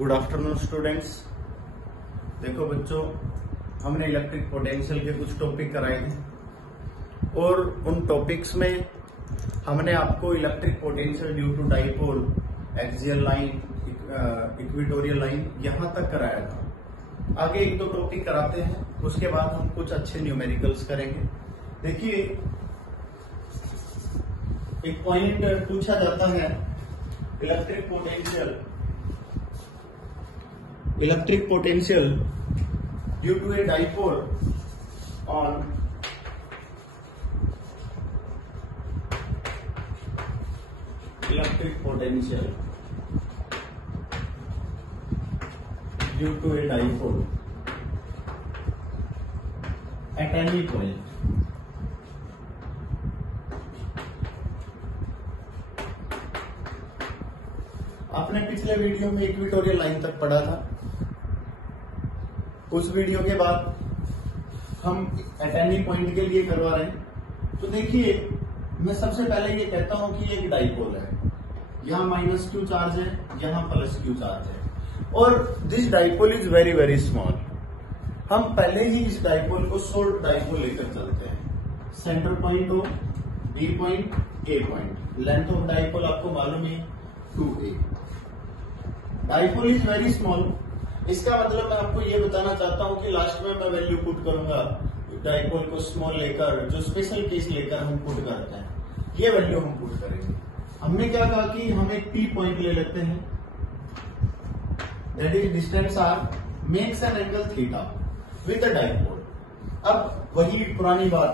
Good afternoon students. देखो बच्चों, हमने इलेक्ट्रिक पोटेंशियल के कुछ टॉपिक कराए थे और उन टॉपिक्स में हमने आपको electric potential due to dipole, axial line, equatorial line यहां तक कराया था। आगे एक दो टॉपिक कराते हैं, उसके बाद हम कुछ अच्छे न्यूमेरिकल्स करेंगे। देखिए, एक पॉइंट पूछा जाता है, electric potential due to a dipole on electric potential due to a dipole at any point आपने पिछले वीडियो में इक्वेटोरियल लाइन तक पढ़ा था। उस वीडियो के बाद हम एट एनी पॉइंट के लिए करवा रहे हैं। तो देखिए, मैं सबसे पहले ये कहता हूं कि एक डाइपोल है, यहां -q चार्ज है, यहां +q चार्ज है और this dipole is very very small. हम पहले ही इस डाइपोल को शॉर्ट डाइपोल लेकर चलते हैं। सेंटर पॉइंट हो, B point, A point, length of dipole आपको मालूम है 2a। Dipole is very small. इसका मतलब मैं आपको ये बताना चाहता हूं कि लास्ट में मैं वैल्यू पुट करूंगा डाइपोल को स्मॉल लेकर, जो स्पेशल केस लेकर हम पुट करते हैं, ये वैल्यू हम पुट करेंगे। हमने क्या कहा कि हम एक P पॉइंट ले लेते हैं, that is distance R makes an angle theta with the dipole. अब वही पुरानी बात,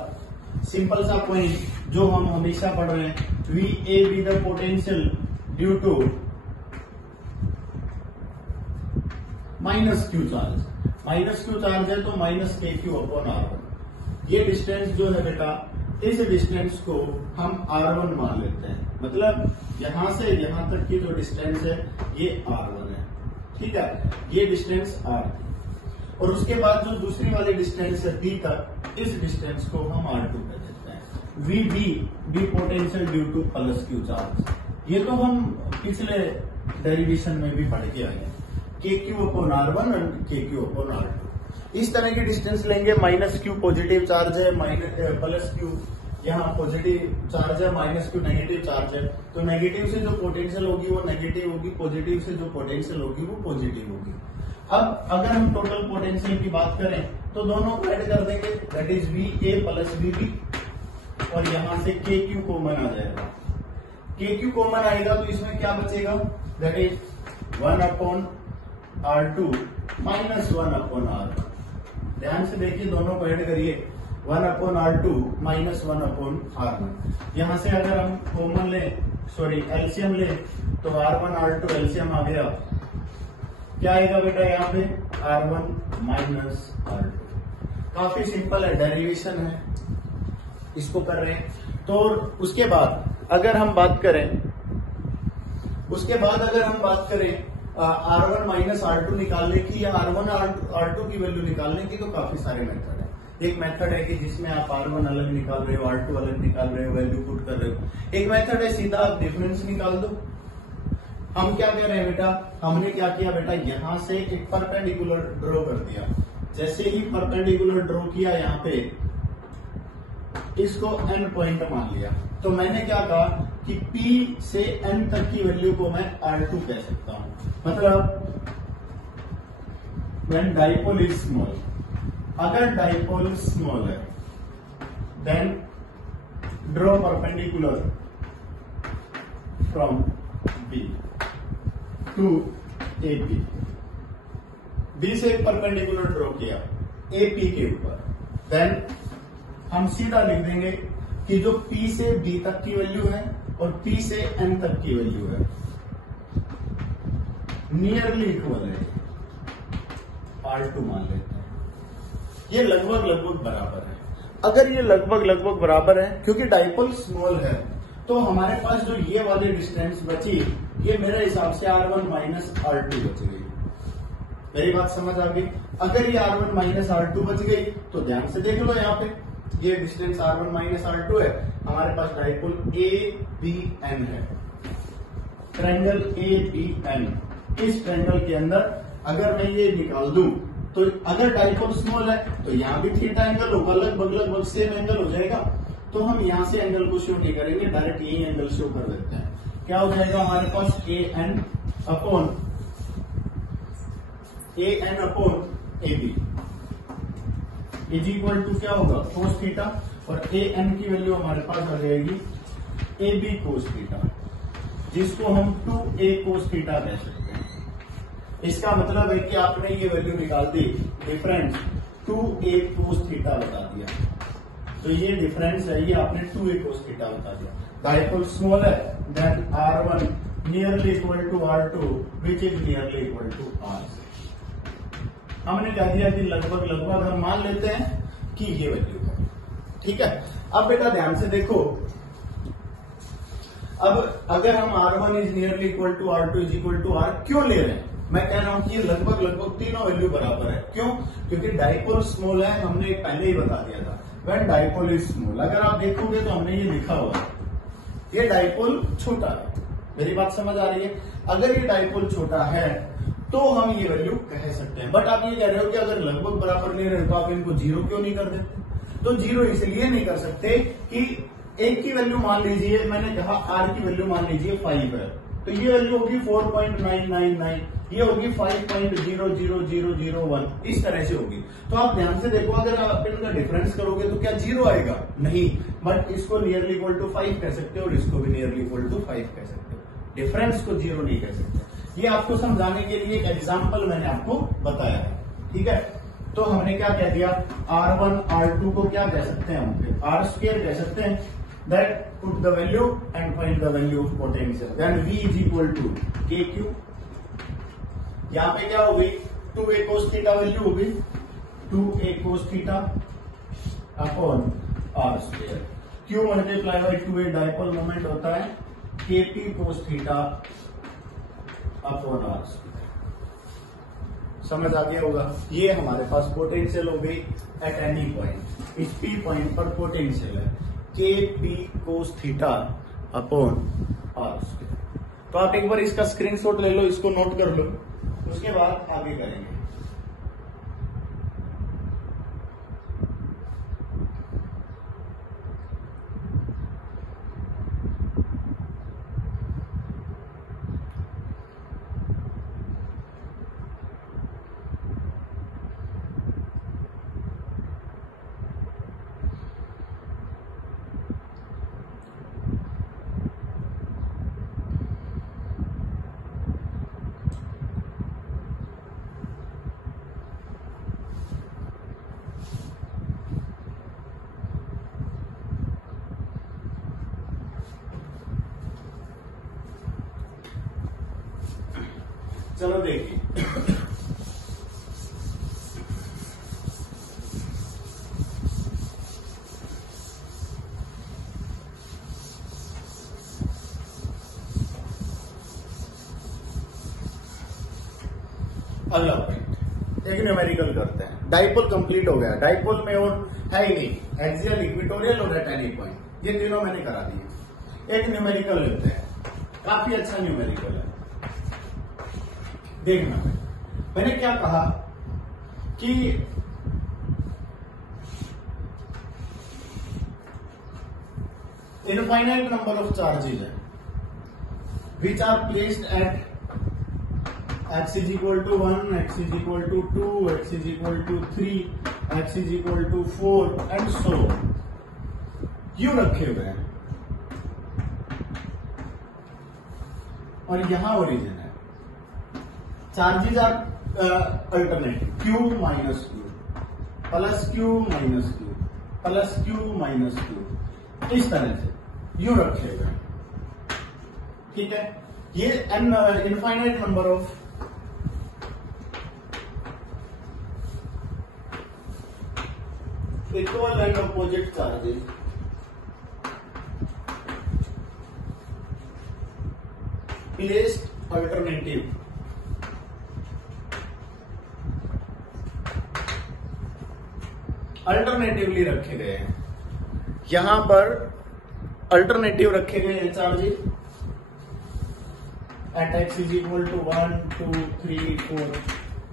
सिंपल सा पॉइंट जो हम हमेशा पढ़ रहे हैं, VA be the potential due to -q charge. -q charge है तो -kq/r1। ये डिस्टेंस जो है बेटा, इस डिस्टेंस को हम R1 मान लेते हैं। मतलब यहां से यहां तक की जो डिस्टेंस है ये R1 है, ठीक है, ये डिस्टेंस R। और उसके बाद जो दूसरी वाली डिस्टेंस है B तक, इस डिस्टेंस को हम R2 कह देते हैं। VB be potential due to +q charge. ये तो हम पिछले डेरिवेशन में भी पढ़ के आए हैं, kq/r1 और kq/r2। इस तरह की डिस्टेंस लेंगे। -q पॉजिटिव चार्ज है, +q यहाँ पॉजिटिव चार्ज है, -q नेगेटिव चार्ज है। तो नेगेटिव से जो पोटेंशियल होगी वो नेगेटिव होगी, पॉजिटिव से जो पोटेंशियल होगी वो पॉजिटिव होगी। अब अगर हम टोटल पोटेंशियल की बात करें तो दोनों को ऐड कर देंगे, दैट इज VA + VB, और यहां से kq कॉमन आ जाएगा। kq कॉमन आएगा तो इसमें क्या बचेगा, दैट इज 1/R2 -1/R1। ध्यान से देखिए, दोनों को ऐड करिए, 1/R2 -1/R1। यहां से अगर हम कॉमन ले, सॉरी एलसीएम ले, तो R1 R2 एलसीएम आ गया। क्या आएगा बेटा यहाँ पे, R1 -R2। काफी सिंपल है, डेरिवेशन है, इसको कर रहे हैं। तो उसके बाद अगर हम बात करें R1 -R2 निकालने की या R1 R2 की वैल्यू निकालने की, तो काफी सारे मेथड है। एक मेथड है कि जिसमें आप R1 अलग निकाल रहे हो, R2 अलग निकाल रहे हो, वैल्यू पुट कर रहे हो। एक मेथड है सीधा आप डिफरेंस निकाल दो। हम क्या कह रहे हैं बेटा, हमने क्या किया बेटा, यहां से एक परपेंडिकुलर ड्रॉ कर दिया। जैसे ही परपेंडिकुलर ड्रॉ किया, यहाँ पे इसको एंड पॉइंट मान लिया। तो मैंने क्या कहा कि P से N तक की वैल्यू को मैं R2 कह सकता हूं। मतलब when dipole is small, अगर डाइपोल स्मॉल है, then draw perpendicular from B to AP। B से एक परपेंडिकुलर ड्रॉ किया AP के ऊपर, देन हम सीधा लिख देंगे कि जो P से B तक की वैल्यू है और P से N तक की वैल्यू है, नियरली इक्वल है, R2 मान लेते हैं। ये लगभग बराबर है। अगर ये लगभग बराबर है, क्योंकि डाइपोल स्मॉल है, तो हमारे पास जो ये वाली डिस्टेंस बची, ये मेरे हिसाब से R1 -R2 बच गई। मेरी बात समझ आ गई। अगर ये R1 -R2 बच गई तो ध्यान से देख लो, यहाँ पे ये डिस्टेंस R1 -R2 है, हमारे पास डाइपोल ABN है, ट्रायंगल ABN। इस ट्रायंगल के अंदर अगर मैं ये निकाल दूं तो अगर डाइपोल स्मॉल है तो यहाँ भी थीटा एंगल होगा, लगभग सेम एंगल हो जाएगा। तो हम यहां से एंगल को शो नहीं करेंगे, डायरेक्ट यही एंगल शो कर देते हैं। क्या हो जाएगा हमारे पास A N upon A B is equal to क्या होगा कोस थीटा, और ए एन की वैल्यू हमारे पास आ जाएगी ए बी कोस थीटा, जिसको हम 2a कोस थीटा कह सकते हैं। इसका मतलब है कि आपने ये वैल्यू निकाल दी, डिफरेंस 2a कोस थीटा बता दिया। तो ये डिफरेंस है, ये आपने 2a कोस थीटा बता दिया। डाइपोल स्मॉल है then R1 nearly equal to R2 which is nearly equal to R। हमने कह दिया कि लगभग हम मान लेते हैं कि ये वैल्यू है, ठीक है। अब बेटा ध्यान से देखो, अब अगर हम R1 is nearly equal to R2 is equal to R क्यों ले रहे हैं? मैं कह रहा हूं कि ये लगभग तीनों वैल्यू बराबर है। क्यों? क्योंकि डाइपोल स्मॉल है, हमने पहले ही बता दिया था व्हेन डाइपोल इज स्मॉल। अगर आप देखोगे तो हमने ये लिखा हुआ है, ये डाइपोल छोटा है। मेरी बात समझ आ रही है? अगर ये डाइपोल छोटा है तो हम ये वैल्यू कह सकते हैं। बट आप ये कह रहे हो कि अगर लगभग बराबर नहीं रहे तो आप इनको जीरो क्यों नहीं कर देते? तो जीरो इसलिए नहीं कर सकते कि एक की वैल्यू मान लीजिए, मैंने कहा आर की वैल्यू मान लीजिए 5 है, तो ये वैल्यू होगी 4.999, ये होगी 5.00001, इस तरह से होगी। तो आप ध्यान से देखो, अगर आप इनका डिफरेंस करोगे तो क्या जीरो आएगा? नहीं, बट इसको नियरली इक्वल टू 5 कह सकते हो और इसको भी नियरली इक्वल टू 5 कह सकते हो। डिफरेंस को जीरो नहीं कह सकते। ये आपको समझाने के लिए एक एग्जाम्पल मैंने आपको बताया है, ठीक है। तो हमने क्या कह दिया, R1 R2 को क्या कह सकते हैं, हम R स्क्वायर कह सकते हैं। That put the value and find the value of potential. Then V is equal to KQ. यहाँ पे क्या होगी, 2a cos थीटा वैल्यू होगी 2a cos theta upon R square. Q multiply by 2a dipole moment होता है KP cos theta upon R square. समझ आ गया होगा? ये हमारे पास पोटेंशियल हो गई एट एनी पॉइंट। इस P पॉइंट पर पोटेंशियल है KP cos theta upon R square. तो आप एक बार इसका स्क्रीनशॉट ले लो, इसको नोट कर लो, उसके बाद आगे करेंगे। चलो देखिए, अगला पॉइंट एक न्यूमेरिकल करते हैं। डाइपोल कंप्लीट हो गया, डाइपोल में और है ही नहीं, एक्सियल, इक्वेटोरियल और एट एनी पॉइंट, ये तीनों मैंने करा दिए। एक न्यूमेरिकल लेते हैं, काफी अच्छा न्यूमेरिकल है। देखना, मैंने क्या कहा कि इनफाइनाइट नंबर ऑफ चार्जेज है which are placed at x is equal to 1, x is equal to 2, x is equal to 3, x is equal to 4 and so यूं रखे हुए हैं और यहां ओरिजिन है। Charges are alternative, Q minus Q plus Q minus Q plus Q minus Q, इस तरह से यूं रखे हुए हैं, ठीक है। ये infinite number of equal and opposite charges placed alternatively रखे गए हैं। यहां पर अल्टरनेटिव रखे गए हैं charges at x is equal to 1 2 3 4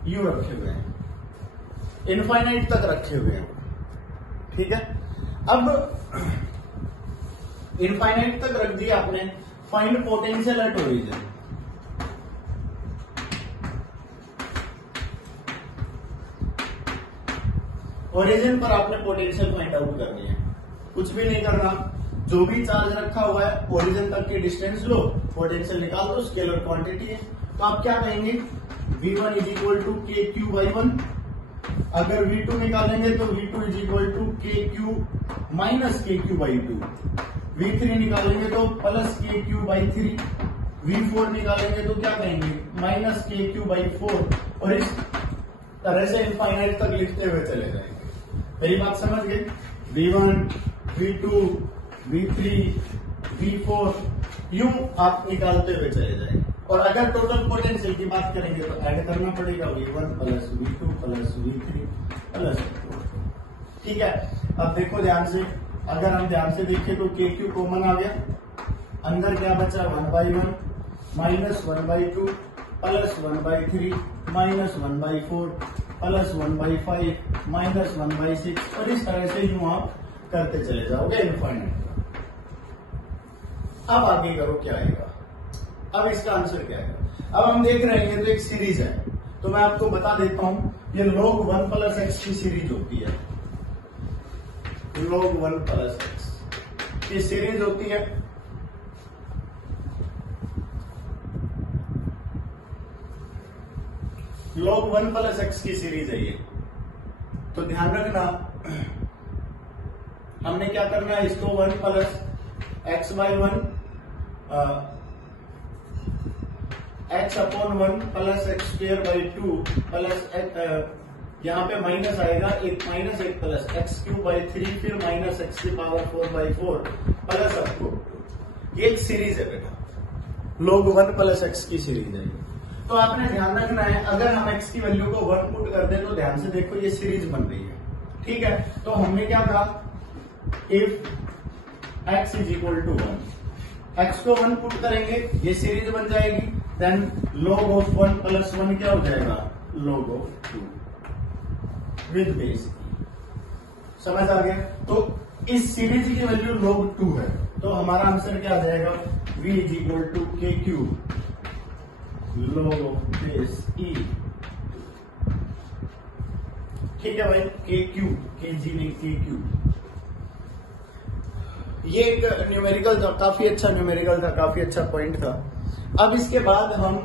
यू रखे हुए हैं, इनफाइनाइट तक रखे हुए हैं। ठीक है, अब इनफाइनाइट तक रख दिया आपने। Find potential at origin. Origin पर आपने पोटेंशियल फाइंड आउट करनी है, कुछ भी नहीं करना। जो भी चार्ज रखा हुआ है ओरिजिन तक की डिस्टेंस लो, पोटेंशियल निकाल दो, स्केलर क्वांटिटी है। तो आप क्या कहेंगे, V1 इज इक्वल टू के क्यू बाई 1। अगर V2 निकालेंगे तो V2 इज इक्वल टू के क्यू माइनस के क्यू बाई 2। V3 निकालेंगे तो प्लस के क्यू बाई 3। V4 निकालेंगे तो क्या कहेंगे, माइनस के क्यू बाई 4। और इस तरह से इनफाइनाइट तक लिखते हुए चले जाएंगे। मेरी बात समझ गए? V1, V2, V3, V4 यूं आप निकालते हुए चले जाएंगे। और अगर टोटल पोटेंशियल की बात करेंगे तो ऐड करना पड़ेगा V1 plus V2 plus V3 plus V4। ठीक है, अब देखो ध्यान से, अगर हम ध्यान से देखें तो के क्यू कॉमन आ गया, अंदर क्या बचा 1/1 minus 1/2 plus 1/3 minus 1/4 plus 1/5 minus 1/6 और इस तरह से यूं आप करते चले जाओगे इनफाइनाइट। अब आगे करो, क्या आएगा? अब इसका आंसर क्या है? अब हम देख रहे हैं तो एक सीरीज है, तो मैं आपको बता देता हूं, ये log 1 प्लस एक्स की सीरीज होती है। log 1 प्लस एक्स की सीरीज होती है। log 1 प्लस एक्स की सीरीज है ये। तो ध्यान रखना, हमने क्या करना है, इसको 1 plus x by 1 x upon 1 plus x square by 2 plus यहां पे माइनस आएगा, एक माइनस एक प्लस एक्स क्यूब बाई 3 फिर माइनस एक्स की पावर 4/4 प्लस आपको। ये एक सीरीज है बेटा, log 1 प्लस एक्स की सीरीज है। तो आपने ध्यान रखना है, अगर हम x की वैल्यू को 1 पुट कर दें तो ध्यान से देखो ये सीरीज बन रही है। ठीक है, तो हमने क्या कहा, if x is equal to 1, x को 1 पुट करेंगे ये सीरीज बन जाएगी। देन log ऑफ 1 प्लस 1 क्या हो जाएगा, log ऑफ 2 विद बेस। समझ आ गया? तो इस सीरीज की वैल्यू log 2 है, तो हमारा आंसर क्या आ जाएगा, v इज इक्वल टू के Q log of base e। ठीक है भाई, के क्यू, के जी नहीं के क्यू। ये एक न्यूमेरिकल था, काफी अच्छा न्यूमेरिकल था, काफी अच्छा पॉइंट था। अब इसके बाद हम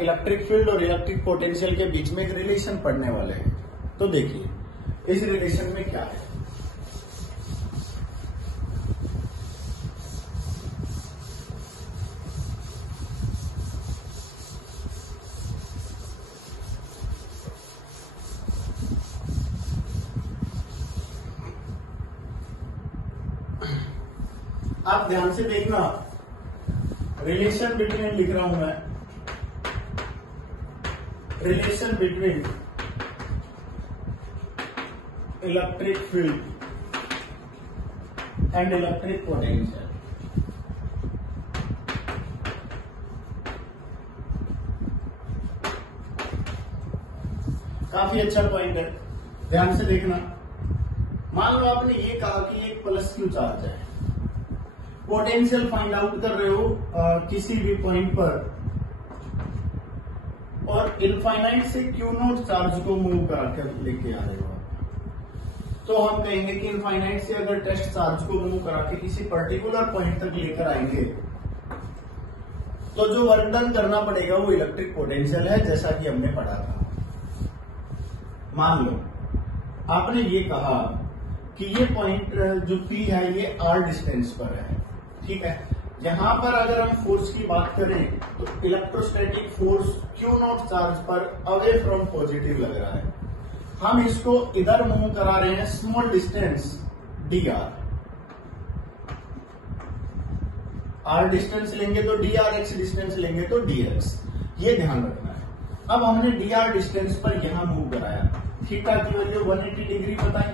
इलेक्ट्रिक फील्ड और इलेक्ट्रिक पोटेंशियल के बीच में एक रिलेशन पढ़ने वाले हैं। तो देखिए इस रिलेशन में क्या है। आप ध्यान से देखना, रिलेशन बिटवीन लिख रहा हूं मैं, relation between electric field and electric potential. काफी अच्छा पॉइंट है, ध्यान से देखना। मान लो आपने ये कहा कि एक प्लस क्यू चार्ज है, पोटेंशियल फाइंड आउट कर रहे हो किसी भी पॉइंट पर, और इनफाइनाइट से क्यू नोट चार्ज को मूव करा कर लेके आ रहे हो। तो हम कहेंगे कि इनफाइनाइट से अगर टेस्ट चार्ज को मूव करा के किसी पर्टिकुलर पॉइंट तक लेकर आएंगे तो जो वर्क डन करना पड़ेगा वो इलेक्ट्रिक पोटेंशियल है, जैसा कि हमने पढ़ा था। मान लो आपने ये कहा कि ये पॉइंट जो P है ये R डिस्टेंस पर है। ठीक है, यहां पर अगर हम फोर्स की बात करें तो electrostatic force Q not charge पर अवे फ्रॉम पॉजिटिव लग रहा है। हम इसको इधर मूव करा रहे हैं small distance dr। R distance लेंगे तो dr, x डिस्टेंस लेंगे तो dx, ये ध्यान रखना है। अब हमने dr डिस्टेंस पर यहां मूव कराया, थीटा की वैल्यू 180 डिग्री बताई,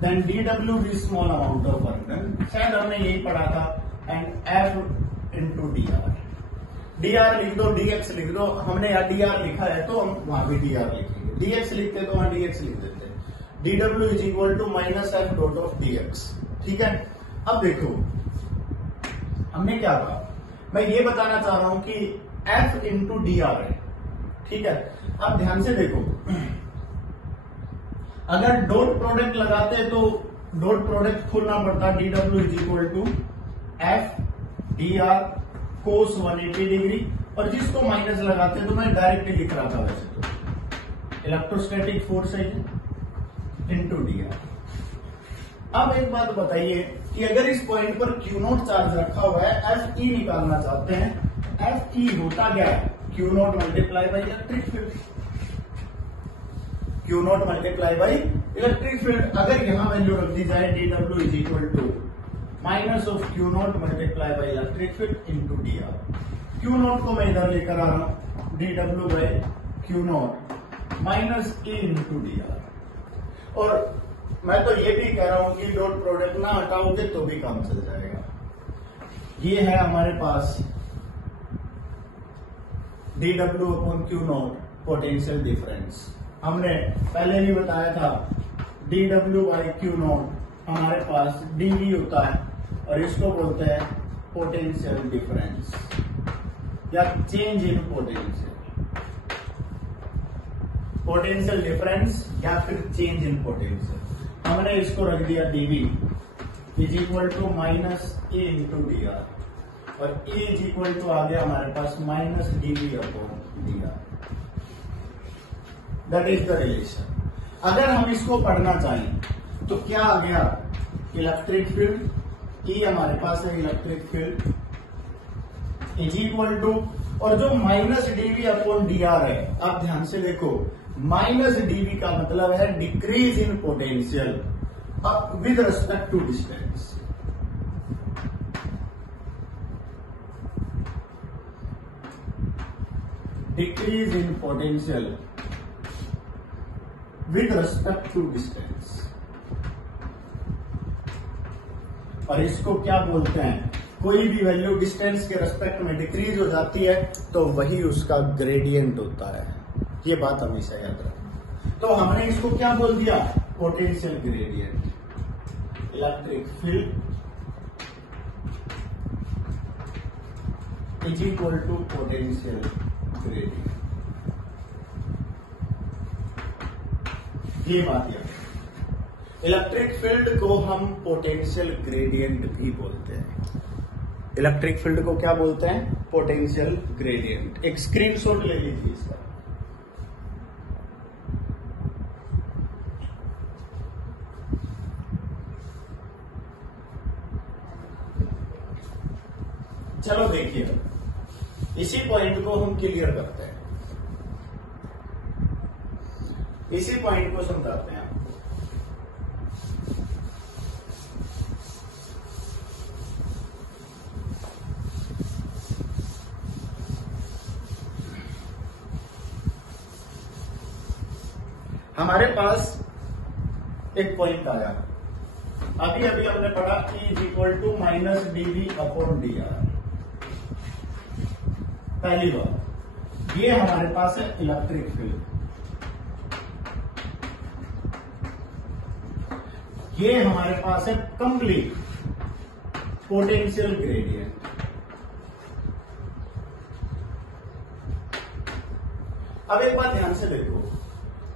देन dw भी small amount of work done, शायद हमने यही पढ़ा था, and F into dr। D R लिख दो, डी एक्स लिख दो। हमने यहाँ डी आर लिखा है तो हम वहां भी डी आर लिखेंगे, डी एक्स लिखते तो वहां डी एक्स लिख देते। डी डब्ल्यू is equal to minus f dot of d x. ठीक है, अब देखो हमने क्या कहा, मैं ये बताना चाह रहा हूं कि एफ इंटू डी आर है। ठीक है, अब ध्यान से देखो, अगर डॉट प्रोडक्ट लगाते तो डॉट प्रोडक्ट खोलना पड़ता, डी डब्ल्यू is equal to f d are cos 180 degree, और जिसको माइनस लगाते तो मैं डायरेक्टली लिख रहा था वैसे तो इलेक्ट्रोस्टैटिक फोर्स है इंटू डी आर। अब एक बात बताइए कि अगर इस पॉइंट पर क्यू नॉट चार्ज रखा हुआ है, एफ ई निकालना चाहते हैं, एफ ई होता क्या है, q naught multiply by electric field, q naught multiply by electric field. अगर यहां वैल्यू रख दी जाए डी डब्ल्यू is equal to minus of q naught multiply by electric field into D r. Q naught को मैं इधर लेकर आ रहा हूं, d W by Q naught minus A into D R. और मैं तो ये भी कह रहा हूं कि डॉट प्रोडक्ट ना हटाओगे तो भी काम चल जाएगा। ये है हमारे पास D W upon Q not potential difference. हमने पहले भी बताया था D W by Q not हमारे पास डीवी होता है, और इसको बोलते हैं पोटेंशियल डिफरेंस या change in potential, potential difference या फिर चेंज इन पोटेंशियल। हमने इसको रख दिया DV is equal to minus A into D R, और ए इज इक्वल टू आ गया हमारे पास minus DV upon D R. That is the relation. अगर हम इसको पढ़ना चाहें तो क्या आ गया, इलेक्ट्रिक फील्ड, ई हमारे पास है electric field is equal to, और जो minus DV upon D R है, आप ध्यान से देखो, माइनस डीवी का मतलब है decrease in potential with respect to distance. Decrease in potential with respect to distance. और इसको क्या बोलते हैं, कोई भी वैल्यू डिस्टेंस के रिस्पेक्ट में डिक्रीज हो जाती है तो वही उसका ग्रेडियंट होता है। ये बात हमेशा याद रखें। तो हमने इसको क्या बोल दिया, potential gradient. Electric field is equal to potential gradient. ये बात याद। इलेक्ट्रिक फील्ड को हम पोटेंशियल ग्रेडियंट भी बोलते हैं। इलेक्ट्रिक फील्ड को क्या बोलते हैं, पोटेंशियल ग्रेडियंट। एक स्क्रीनशॉट ले लीजिए इसका। चलो देखिए, इसी पॉइंट को हम क्लियर करते हैं, इसी पॉइंट को समझाते हैं। हमारे पास एक पॉइंट आया, अभी अभी हमने पढ़ा E is equal to minus DV upon D r. पहली बात, ये हमारे पास है इलेक्ट्रिक फील्ड, ये हमारे पास है कंप्लीट पोटेंशियल ग्रेडियंट। अब एक बात ध्यान से देखो,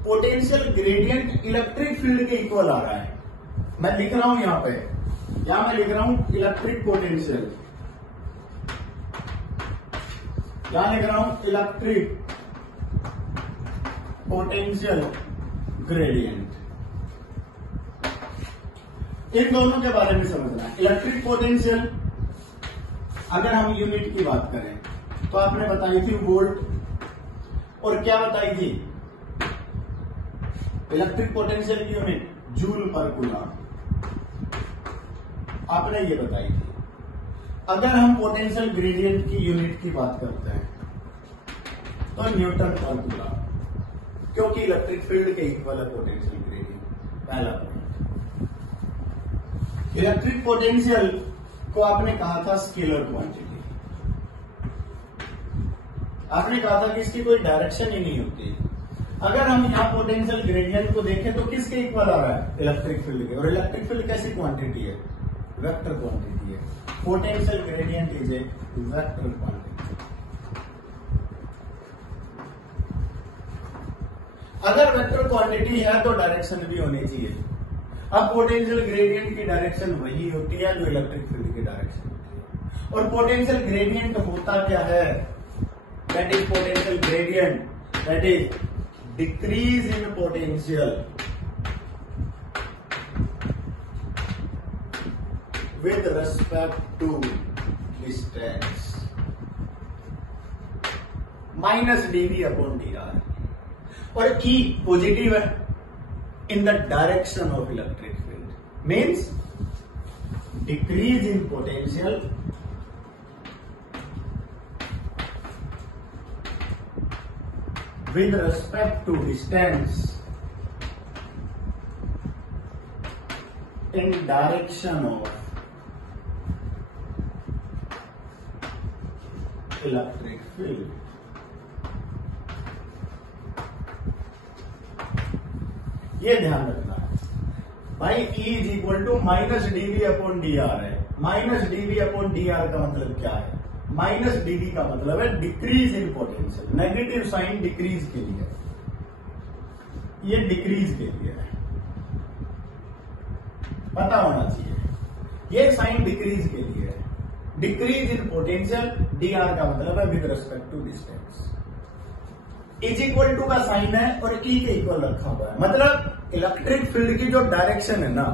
पोटेंशियल ग्रेडियंट इलेक्ट्रिक फील्ड के इक्वल आ रहा है। मैं लिख रहा हूं यहां पे, यहां मैं लिख रहा हूं इलेक्ट्रिक पोटेंशियल, यहां लिख रहा हूं इलेक्ट्रिक पोटेंशियल ग्रेडियंट। इन दोनों के बारे में समझना है। इलेक्ट्रिक पोटेंशियल, अगर हम यूनिट की बात करें तो आपने बताई थी वोल्ट, और क्या बताई थी, इलेक्ट्रिक पोटेंशियल की यूनिट जूल पर कूलम, आपने ये बताई थी। अगर हम पोटेंशियल ग्रेडियंट की यूनिट की बात करते हैं तो न्यूटन पर कूलम, क्योंकि इलेक्ट्रिक फील्ड के इक्वल है पोटेंशियल ग्रेडियंट। पहला पॉइंट। इलेक्ट्रिक पोटेंशियल को आपने कहा था स्केलर क्वांटिटी, आपने कहा था कि इसकी कोई डायरेक्शन ही नहीं होती। अगर हम यहाँ पोटेंशियल ग्रेडियंट को देखें तो किसके इक्वल आ रहा है? इलेक्ट्रिक फील्ड के। और इलेक्ट्रिक फील्ड कैसी क्वांटिटी है? वेक्टर क्वांटिटी है। Potential gradient is a vector quantity. अगर वेक्टर क्वांटिटी है तो डायरेक्शन भी होनी चाहिए। अब पोटेंशियल ग्रेडियंट की डायरेक्शन वही होती है जो इलेक्ट्रिक फील्ड की डायरेक्शन होती है। और पोटेंशियल ग्रेडियंट होता क्या है? That is potential gradient, that is decrease in potential with respect to distance minus dv upon dr। और की पॉजिटिव है in the direction of electric field means decrease in potential with respect to distance in direction of electric field. ये ध्यान रखना है भाई। E is equal to minus DV upon D R है। Minus DV upon D R का मतलब क्या है? माइनस डीवी का मतलब है decrease in potential. Negative sign decrease के लिए, ये डिक्रीज के लिए है, पता होना चाहिए। ये साइन डिक्रीज के लिए है। Decrease in potential, d are का मतलब है with respect to distance. Is equal to का साइन है और ई के इक्वल रखा हुआ है, मतलब इलेक्ट्रिक फील्ड की जो डायरेक्शन है ना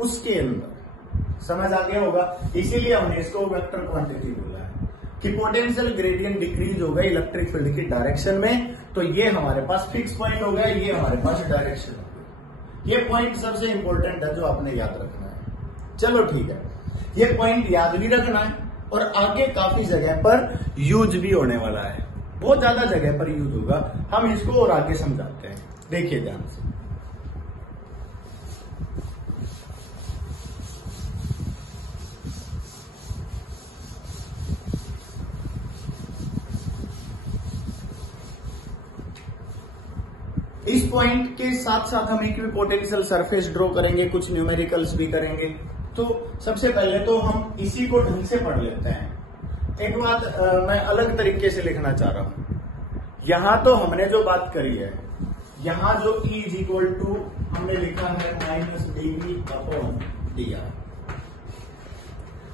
उसके अंदर। समझ आ गया होगा। इसीलिए हमने इसको वेक्टर क्वांटिटी बोला है कि पोटेंशियल ग्रेडियंट डिक्रीज हो गई इलेक्ट्रिक फील्ड की डायरेक्शन में, तो ये हमारे पास फिक्स पॉइंट हो गया, ये हमारे पास डायरेक्शन हो गई। ये पॉइंट सबसे इंपॉर्टेंट है जो आपने याद रखना है। चलो ठीक है, ये पॉइंट याद भी रखना है और आगे काफी जगह पर यूज भी होने वाला है। बहुत ज्यादा जगह पर यूज होगा। हम इसको और आगे समझाते हैं, देखिए ध्यान से। इस पॉइंट के साथ साथ हम इक्विपोटेंशियल सरफेस ड्रॉ करेंगे, कुछ न्यूमेरिकल्स भी करेंगे। तो सबसे पहले तो हम इसी को ढंग से पढ़ लेते हैं। एक बात मैं अलग तरीके से लिखना चाह रहा हूं। यहां तो हमने जो बात करी है, यहां जो E इज इक्वल टू हमने लिखा है minus DV upon D r.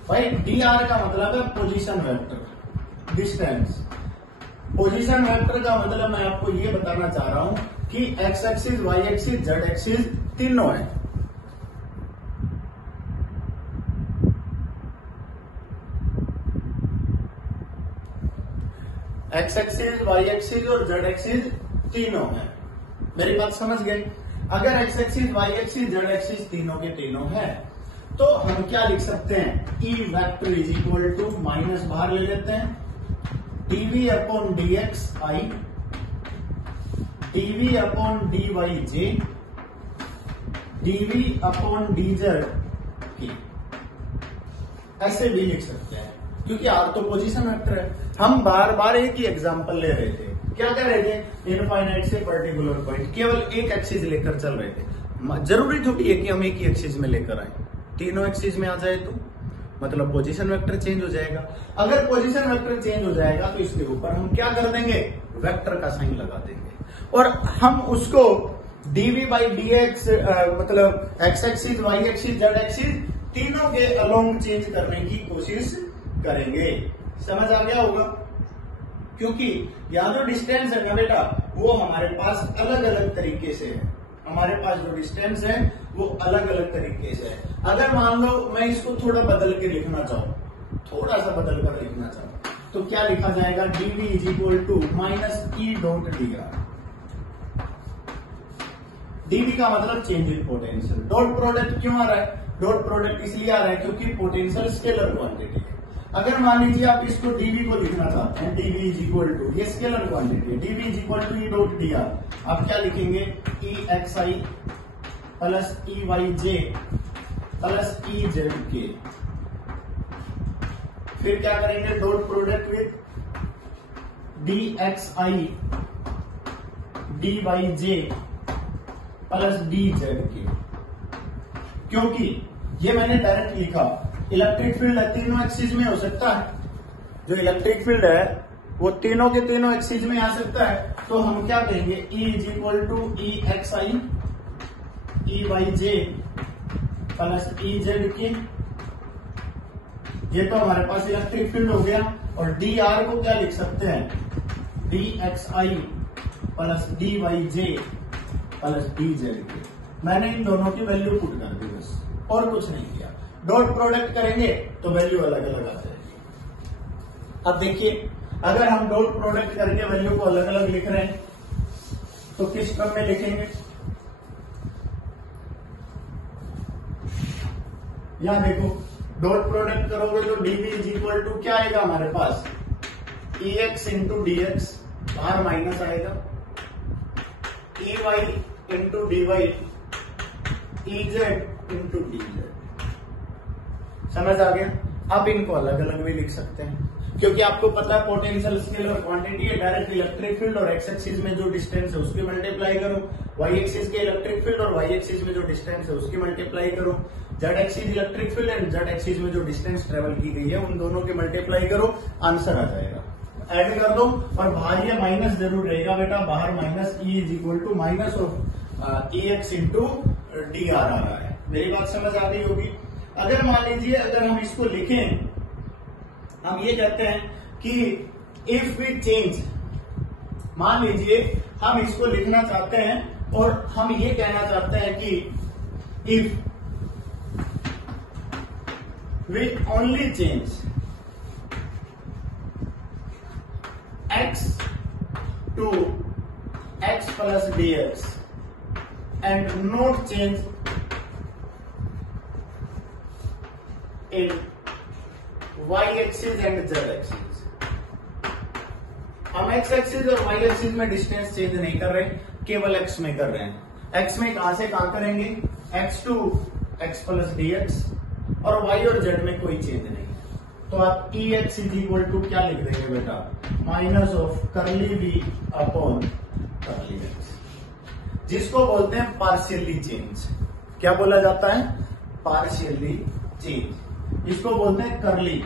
भाई डी आर का मतलब है position vector, distance. Position vector का मतलब मैं आपको ये बताना चाह रहा हूं कि x axis, y axis, z axis तीनों है। एक्स एक्सिस, वाई एक्सिस और जेड एक्सिस तीनों है। मेरी बात समझ गए? अगर x axis, y axis, z axis तीनों के तीनों है तो हम क्या लिख सकते हैं? E vector is equal to minus बाहर ले लेते हैं d v upon d x i, d v upon d y j, d v upon d z k. ऐसे भी लिख सकते हैं क्योंकि आर तो पोजीशन वेक्टर है। हम बार बार एक ही एग्जांपल ले रहे थे। क्या कह रहे थे? इनफाइनाइट से पर्टिकुलर पॉइंट, केवल एक एक्सिस लेकर चल रहे थे। जरूरी थोड़ी है कि हम एक ही एक्सिस में लेकर आए। तीनों एक्सिस में आ जाए तो मतलब पोजीशन वेक्टर चेंज हो जाएगा। अगर पोजीशन वेक्टर चेंज हो जाएगा तो इसके ऊपर हम क्या कर देंगे? वेक्टर का साइन लगा देंगे और हम उसको डीवी बाई डी एक्स मतलब x axis, y axis, z axis तीनों के अलोंग चेंज करने की कोशिश करेंगे। समझ आ गया होगा? क्योंकि यहाँ जो डिस्टेंस है ना बेटा, वो हमारे पास अलग अलग तरीके से है। हमारे पास जो डिस्टेंस है वो अलग अलग तरीके से है। अगर मान लो मैं इसको थोड़ा बदल के लिखना चाहूं, थोड़ा सा बदल कर लिखना चाहूं, तो क्या लिखा जाएगा? D v is equal to minus E dot D r. D v का मतलब change in potential. Dot product क्यों आ रहा है? डॉट प्रोडक्ट इसलिए आ रहा है क्योंकि पोटेंशियल स्केलर क्वांटिटी है। अगर मान लीजिए आप इसको डीवी को लिखना चाहते हैं, डीवी इज इक्वल टू, ये स्केलर क्वांटिटी है, d v is equal to E dot D r. आप क्या लिखेंगे? ई एक्स आई प्लस ई वाई जे प्लस ई जेड के। फिर क्या करेंगे? Dot product with d x i d y J plus d z k. क्योंकि ये मैंने डायरेक्ट लिखा, इलेक्ट्रिक फील्ड है तीनों एक्सिस में हो सकता है, जो इलेक्ट्रिक फील्ड है वो तीनों के तीनों एक्सिस में आ सकता है। तो हम क्या कहेंगे, E is equal to E x i E Y J plus E z k. ये तो हमारे पास इलेक्ट्रिक फील्ड हो गया। और डी आर को क्या लिख सकते हैं, डी एक्स आई प्लस डी वाई जे प्लस डी जेड के। मैंने इन दोनों की वैल्यू पुट कर दी बस, और कुछ नहीं किया। डॉट प्रोडक्ट करेंगे तो वैल्यू अलग अलग आ जाएगी। अब देखिए, अगर हम डॉट प्रोडक्ट करके वैल्यू को अलग अलग लिख रहे हैं तो किस क्रम में लिखेंगे, यहां देखो, डॉट प्रोडक्ट करोगे तो डीबी इज इक्वल टू क्या आएगा हमारे पास, E x into d x, बाहर माइनस आएगा, E y into d y, E z into d z. समझ आ गया। अब इनको अलग अलग भी लिख सकते हैं, क्योंकि आपको पता है पोटेंशियल स्केल और क्वांटिटी है। डायरेक्ट इलेक्ट्रिक फील्ड और एक्स एक्सिस में जो डिस्टेंस है उसकी मल्टीप्लाई करो, वाई एक्सिस के इलेक्ट्रिक फील्ड और वाई एक्सिस में जो डिस्टेंस है उसकी मल्टीप्लाई करो, Z axis electric field and Z axis में जो डिस्टेंस ट्रेवल की गई है उन दोनों के मल्टीप्लाई करो, आंसर आ जाएगा। ऐड कर दो, और बाहर ये माइनस जरूर रहेगा बेटा, बाहर minus E is equal to minus of E x into D R आ रहा है। मेरी बात समझ आ गई होगी। अगर मान लीजिए, अगर हम इसको लिखें, हम ये कहते हैं कि इफ वी चेंज, मान लीजिए हम इसको लिखना चाहते हैं और हम ये कहना चाहते हैं कि if we only change x to x plus dx and not change in y axis and z axis। हम x एक्सिस और y एक्सिस में डिस्टेंस चेंज नहीं कर रहे, केवल x में कर रहे हैं। x में कहां से कहां करेंगे, x to x plus dx, और y और z में कोई चेंज नहीं। तो आप E x is equal to क्या लिख देंगे बेटा, माइनस ऑफ करली वी अपॉन करली एक्स, जिसको बोलते हैं पार्शियली चेंज। क्या बोला जाता है, पार्शियली चेंज। इसको बोलते हैं करली।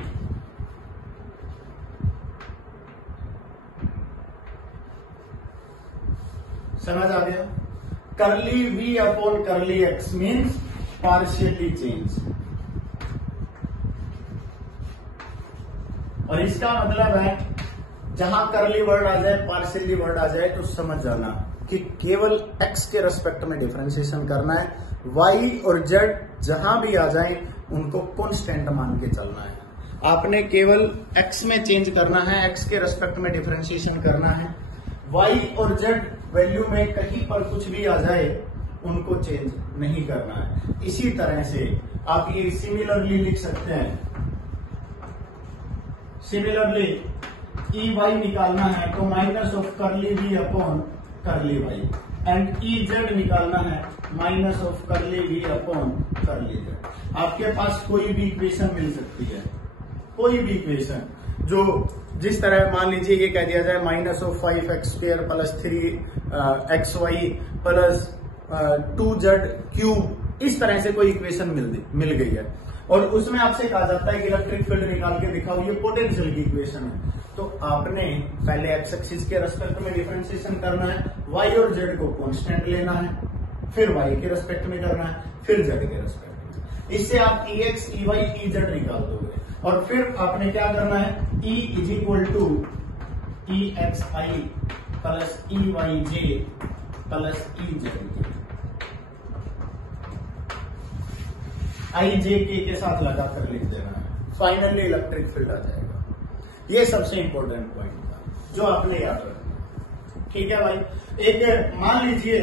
समझ आ गया। करली वी अपॉन करली एक्स मीन्स पार्शियली चेंज। और इसका मतलब है, जहां करली वर्ड आ जाए, पार्शियली वर्ड आ जाए, तो समझ जाना कि केवल x के रेस्पेक्ट में डिफरेंशिएशन करना है। y और z जहां भी आ जाए उनको कांस्टेंट मान के चलना है। आपने केवल x में चेंज करना है, x के रेस्पेक्ट में डिफरेंशिएशन करना है। y और z वैल्यू में कहीं पर कुछ भी आ जाए उनको चेंज नहीं करना है। इसी तरह से आप ये सिमिलरली लिख सकते हैं। सिमिलरली ई वाई निकालना है तो माइनस ऑफ करली वी अपॉन करली वाई, एंड ई जेड निकालना है माइनस ऑफ करली वी अपॉन करली जेड। आपके पास कोई भी इक्वेशन मिल सकती है, कोई भी इक्वेशन, जो जिस तरह मान लीजिए ये कह दिया जाए minus of 5x² plus 3xy plus 2z cube, इस तरह से कोई इक्वेशन मिल गई है और उसमें आपसे कहा जाता है कि इलेक्ट्रिक फील्ड निकाल के दिखाओ, ये पोटेंशियल की इक्वेशन है। तो आपने पहले एक्स एक्सिस के रेस्पेक्ट में डिफरेंशिएशन करना है, वाई और जेड को कांस्टेंट लेना है, फिर वाई के रेस्पेक्ट में करना है, फिर जेड के रेस्पेक्ट में। इससे आप E X, E Y, E Z निकाल दोगे और फिर आपने क्या करना है, E is equal to E x I plus E Y J plus E Z, I J के साथ लगाकर लिख देना है, फाइनली इलेक्ट्रिक फील्ड आ जाएगा। ये सबसे इंपॉर्टेंट पॉइंट था जो आपने याद रखना। ठीक है भाई। एक मान लीजिए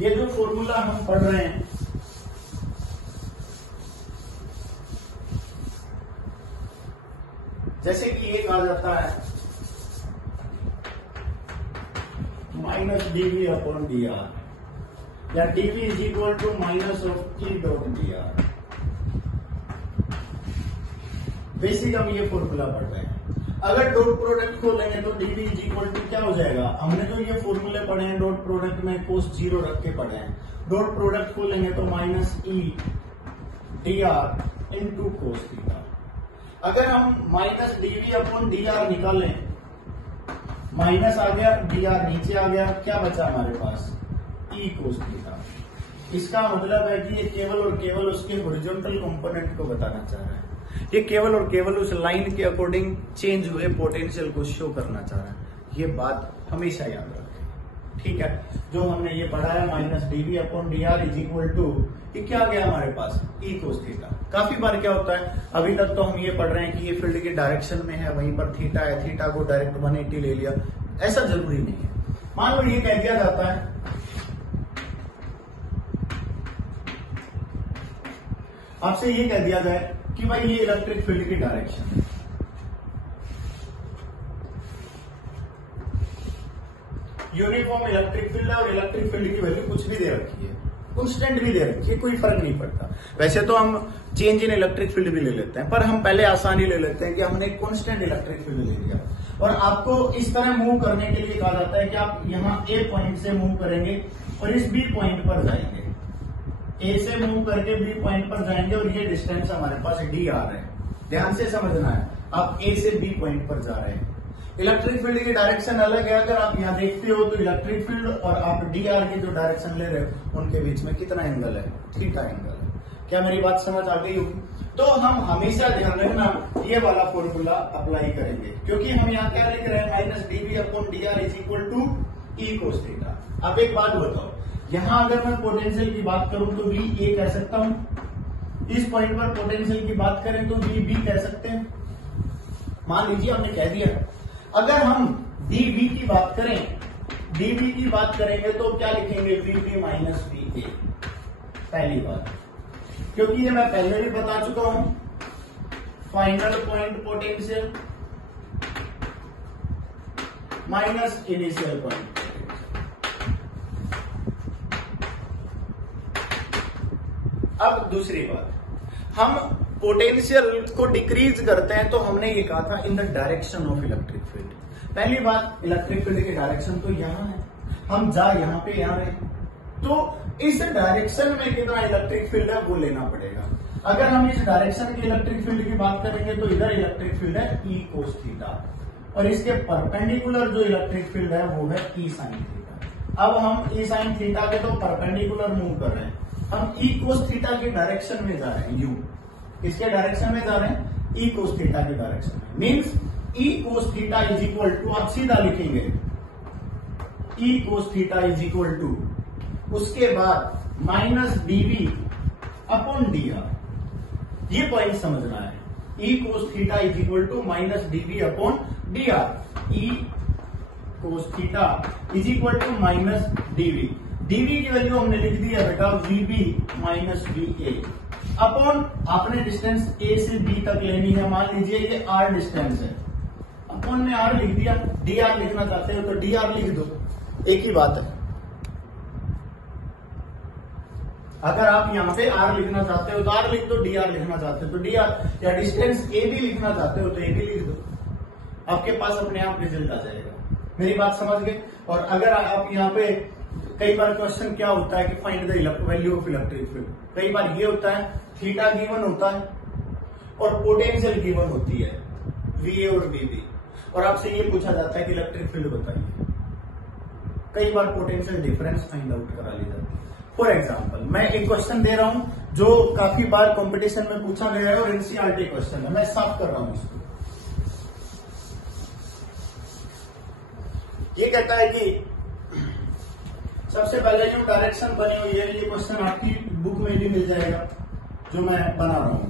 ये जो फॉर्मूला हम पढ़ रहे हैं, जैसे कि ये कहा जाता है minus DV upon D R, या DV is equal to minus of E dot D R. Basic हम ये फॉर्मूला पढ़ रहे हैं। अगर डॉट प्रोडक्ट को लेंगे तो डीवी इज इक्वल टू क्या हो जाएगा, हमने जो ये फॉर्मूले पढ़े हैं डॉट प्रोडक्ट में कोस जीरो रख के पढ़े हैं, डॉट प्रोडक्ट को लेंगे तो minus E d r into cos theta. अगर हम minus DV upon D r निकालें, माइनस आ गया, डी आर नीचे आ गया, क्या बचा हमारे पास, ई कोस थीटा। इसका मतलब है कि ये केवल और केवल उसके हॉरिजॉन्टल कंपोनेंट को बताना चाह रहा है, ये केवल और केवल उस लाइन के अकॉर्डिंग चेंज हुए पोटेंशियल को शो करना चाह रहा है। ये बात हमेशा याद रखें, ठीक है। जो हमने ये पढ़ा है minus DV upon D r is equal to, ये क्या गया हमारे पास, ई कोस थीटा। काफी बार क्या होता है, अभी तक तो हम ये पढ़ रहे हैं कि ये फील्ड के डायरेक्शन में है, वहीं पर थीटा है, थीटा को डायरेक्ट 180 ले लिया, ऐसा जरूरी नहीं है। मान लो ये कह दिया जाता है आपसे, ये कह दिया जाए कि भाई ये इलेक्ट्रिक फील्ड की डायरेक्शन है, यूनिफॉर्म इलेक्ट्रिक फील्ड है, और इलेक्ट्रिक फील्ड की वैल्यू कुछ भी दे रखी है, कांस्टेंट भी दे रखी है, कोई फर्क नहीं पड़ता। वैसे तो हम चेंज इन इलेक्ट्रिक फील्ड भी ले लेते हैं, पर हम पहले आसानी ले लेते हैं कि हमने कांस्टेंट इलेक्ट्रिक फील्ड ले लिया। और आपको इस तरह मूव करने के लिए कहा जाता है कि आप यहाँ ए पॉइंट से मूव करेंगे और इस बी पॉइंट पर जाएंगे, ए से मूव करके बी पॉइंट पर जाएंगे, और ये डिस्टेंस हमारे पास डी आर है। ध्यान से समझना है, आप ए से बी पॉइंट पर जा रहे हैं। इलेक्ट्रिक फील्ड की डायरेक्शन अलग है। अगर आप यहाँ देखते हो तो इलेक्ट्रिक फील्ड और आप डी आर की जो डायरेक्शन ले रहे हो उनके बीच में कितना एंगल है, थीटा एंगल है। क्या मेरी बात समझ आ गई होगी? तो हम हमेशा ध्यान रखना ये वाला फॉर्मूला अप्लाई करेंगे, क्योंकि हम यहाँ क्या लिख रहे हैं, minus DV upon D r is equal to E cos theta. अब एक बात बताओ, यहां अगर मैं पोटेंशियल की बात करूं तो वी ए कह सकता हूं, इस पॉइंट पर पोटेंशियल की बात करें तो वी बी कह सकते हैं। मान लीजिए हमने कह दिया, अगर हम डी वी की बात करें, डी वी की बात करेंगे तो क्या लिखेंगे, V B minus V A. पहली बात, क्योंकि ये मैं पहले भी बता चुका हूं, final point potential minus initial point. अब दूसरी बात, हम पोटेंशियल को डिक्रीज करते हैं तो हमने ये कहा था in the direction of electric field. पहली बात, इलेक्ट्रिक फील्ड की डायरेक्शन तो यहां है, हम जा यहां पे यहां रहे, तो इस डायरेक्शन में कितना इलेक्ट्रिक फील्ड है वो लेना पड़ेगा। अगर हम इस डायरेक्शन की इलेक्ट्रिक फील्ड की बात करेंगे तो इधर इलेक्ट्रिक फील्ड है ई कोस थीटा, और इसके परपेंडिकुलर जो इलेक्ट्रिक फील्ड है वो है ई साइन थीटा। अब हम ई साइन थीटा के तो परपेंडिकुलर मूव कर रहे हैं, हम ई कोस थीटा की डायरेक्शन में जा रहे हैं, यू किसके डायरेक्शन में जा रहे हैं, ई कोस थीटा की डायरेक्शन में। Means E cos theta is equal to, आप सीधा लिखेंगे E cos theta is equal to, उसके बाद minus DV upon D R. ये पॉइंट समझना है, E cos theta is equal to minus DV upon D R. E cos theta is equal to minus DV, DV की value हमने लिख दी है बेटा VB minus V A upon, आपने डिस्टेंस ए से बी तक लेनी है। मान लीजिए ये आर डिस्टेंस है, अपॉन में आर लिख दिया, डी आर लिखना चाहते हो तो डी आर लिख दो, एक ही बात है। अगर आप यहाँ पे आर लिखना चाहते हो तो आर लिख दो, डी आर लिखना चाहते हो तो डी आर, या डिस्टेंस ए बी लिखना चाहते हो तो ए बी लिख दो, आपके पास अपने आप रिजल्ट आ जाएगा। मेरी बात समझ गए? और अगर आप यहाँ पे, कई बार क्वेश्चन क्या होता है कि find the value of electric field, कई बार ये होता है थीटा गिवन होता है और पोटेंशियल गिवन होती है वी ए और वी बी, और आपसे ये पूछा जाता है कि इलेक्ट्रिक फील्ड बताइए। कई बार पोटेंशियल डिफरेंस फाइंड आउट करा ली जाती है। फॉर एग्जाम्पल, मैं एक क्वेश्चन दे रहा हूं जो काफी बार कंपटीशन में पूछा गया है और एनसीईआरटी क्वेश्चन है, मैं साफ कर रहा हूं इसको। ये कहता है कि सबसे पहले जो डायरेक्शन बनी हुई है, ये क्वेश्चन आपकी बुक में भी मिल जाएगा जो मैं बना रहा हूं।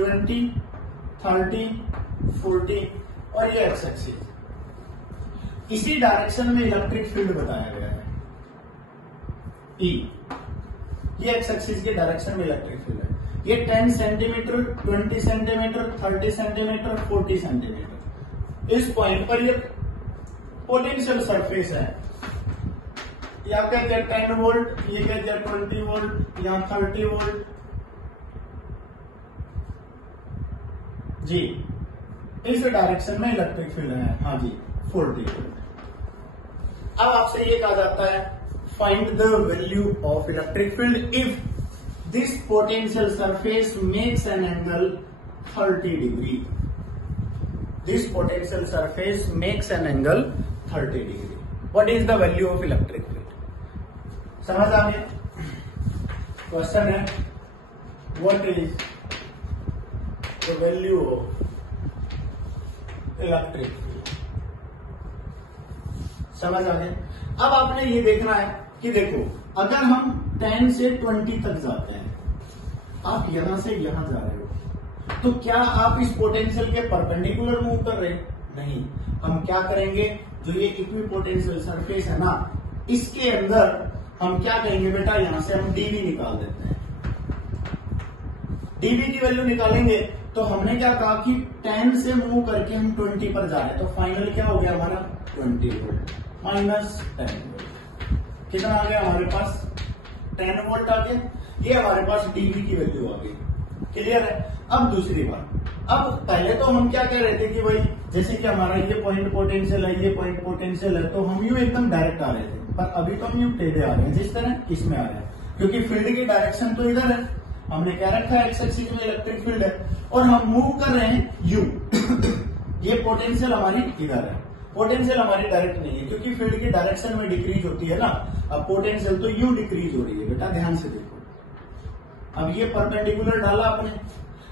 20, 30, 40 और ये एक्स एक्सिस। इसी डायरेक्शन में इलेक्ट्रिक फील्ड बताया गया है E। ये एक्स एक्सिस के डायरेक्शन में इलेक्ट्रिक फील्ड है। ये 10 सेंटीमीटर, 20 सेंटीमीटर, 30 सेंटीमीटर, 40 सेंटीमीटर, इस पॉइंट पर ये पोटेंशियल सरफेस है। या कहते हैं 10 वोल्ट, ये कहते हैं 20 वोल्ट, या 30 वोल्ट जी। इस डायरेक्शन में इलेक्ट्रिक फील्ड है, हाँ जी 40 वोल्ट। अब आपसे ये कहा जाता है find the value of electric field if this potential surface makes an angle 30 degree. This potential surface makes an angle 30 degree. What is the value of electric field? समझ आ गया? क्वेश्चन है what is the value of electric field. समझ आ गया? अब आपने ये देखना है कि देखो, अगर हम 10 से 20 तक जाते हैं, आप यहां से यहां जा रहे हो, तो क्या आप इस पोटेंशियल के परपेंडिकुलर मूव कर रहे हैं? नहीं। हम क्या करेंगे, जो ये इक्विपोटेंशियल सरफेस है ना, इसके अंदर हम क्या करेंगे बेटा, यहां से हम डीवी निकाल देते हैं। डीवी की वैल्यू निकालेंगे तो हमने क्या कहा कि 10 से मूव करके हम 20 पर जा रहे हैं, तो फाइनल क्या हो गया हमारा 20 वोल्ट माइनस 10 वोल्ट। कितना आ गया हमारे पास? 10 वोल्ट आ गया। ये हमारे पास डीवी की वैल्यू आ गई। क्लियर है? अब दूसरी बात, अब पहले तो हम क्या कह रहे थे कि भाई जैसे कि हमारा ये पॉइंट पोटेंशियल है, ये पॉइंट पोटेंशियल है, तो हम यूं एकदम डायरेक्ट आ रहे थे, पर अभी तो हम यूं टेढ़े आ रहे हैं, जिस तरह इसमें आ रहे हैं, क्योंकि फील्ड की डायरेक्शन तो इधर है। हमने कह रखा है एक्स एक्सिस में इलेक्ट्रिक फील्ड है और हम मूव कर रहे हैं यू। ये पोटेंशियल हमारी इधर है, पोटेंशियल हमारी डायरेक्ट नहीं है, क्योंकि फील्ड की डायरेक्शन में डिक्रीज होती है ना। अब पोटेंशियल तो यू डिक्रीज हो रही है बेटा, ध्यान से देखो। अब ये परपेंडिकुलर डाला आपने,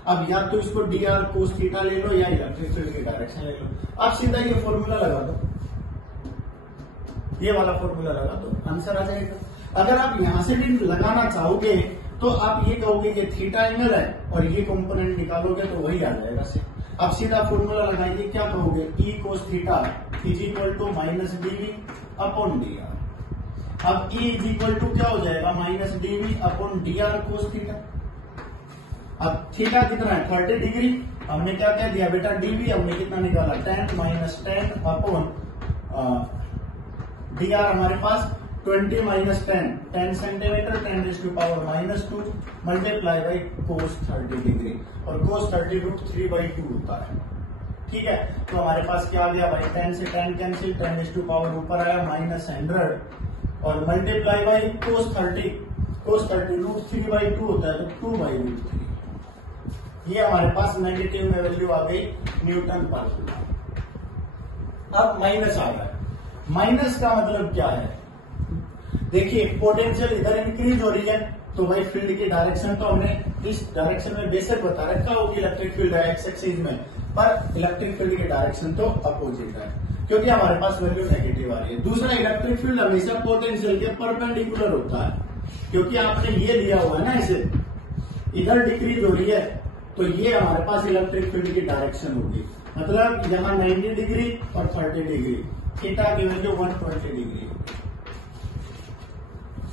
अब या तो इसको डी आर कोस थीटा ले लो या इलेक्ट्रिक फील्ड की डायरेक्शन ले लो। आप सीधा ये फॉर्मूला लगा दो, ये वाला फॉर्मूला लगा दो, आंसर आ जाएगा। अगर आप यहां से भी लगाना चाहोगे तो आप ये कहोगे कि थीटा एंगल है और ये कंपोनेंट निकालोगे तो वही आ जाएगा। अब सीधा फॉर्मूला लगाइए, क्या कहोगे, E cos theta is equal to minus DV upon D R. अब ई इज इक्वल टू क्या हो जाएगा, minus DV upon D R cos theta. अब थीटा कितना है 30 डिग्री, हमने क्या कह दिया बेटा डीवी, हमने कितना निकाला 10 माइनस 10 अपॉन डी आर हमारे पास 20 minus 10 centimetre 10⁻⁻² multiply by cos 30 degree, और कोस 30 √3/2 होता है। ठीक है, तो हमारे पास क्या आ गया भाई, 10 से 10 कैंसिल, 10⁻⁻ ऊपर आया माइनस 100 और मल्टीप्लाई बाई कोस 30 √3/2 होता है, तो 2/√3। ये हमारे पास नेगेटिव में वैल्यू आ गई न्यूटन पर कूलम। अब माइनस आ गया, माइनस का मतलब क्या है, देखिए पोटेंशियल इधर इंक्रीज हो रही है, तो भाई फील्ड की डायरेक्शन तो हमने इस डायरेक्शन में बेशक बता रखा होगी, इलेक्ट्रिक फील्ड है एक्स एक्सिस में, पर इलेक्ट्रिक फील्ड की डायरेक्शन तो अपोजिट है, क्योंकि हमारे पास वैल्यू नेगेटिव आ रही है। दूसरा, इलेक्ट्रिक फील्ड हमेशा पोटेंशियल के परपेंडिकुलर होता है, क्योंकि आपने ये लिया हुआ है ना, इसे इधर डिक्रीज हो रही है, तो ये हमारे पास इलेक्ट्रिक फील्ड की डायरेक्शन होगी। मतलब यहाँ 90 डिग्री और 30 डिग्री, थीटा की वैल्यू 120 डिग्री।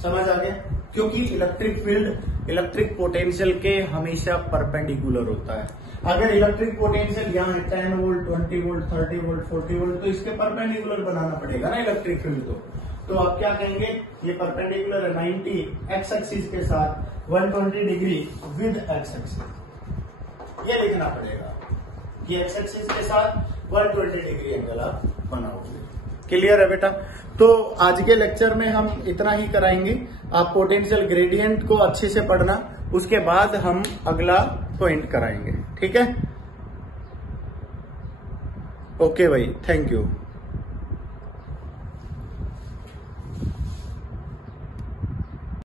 समझ आ गया? क्योंकि इलेक्ट्रिक फील्ड इलेक्ट्रिक पोटेंशियल के हमेशा परपेंडिकुलर होता है। अगर इलेक्ट्रिक पोटेंशियल यहाँ 10 वोल्ट 20 वोल्ट 30 वोल्ट 40 वोल्ट, तो इसके परपेंडिकुलर बनाना पड़ेगा ना इलेक्ट्रिक फील्ड। तो आप क्या कहेंगे, ये परपेंडिकुलर है 90 एक्स एक्सिस के साथ 120 डिग्री विद एक्स एक्सिस, ये लिखना पड़ेगा। ये एक्स एक्सिस के साथ 120 डिग्री एंगल आप बनाओगे। क्लियर है बेटा? तो आज के लेक्चर में हम इतना ही कराएंगे। आप पोटेंशियल ग्रेडियंट को अच्छे से पढ़ना, उसके बाद हम अगला पॉइंट कराएंगे। ठीक है? ओके भाई, थैंक यू।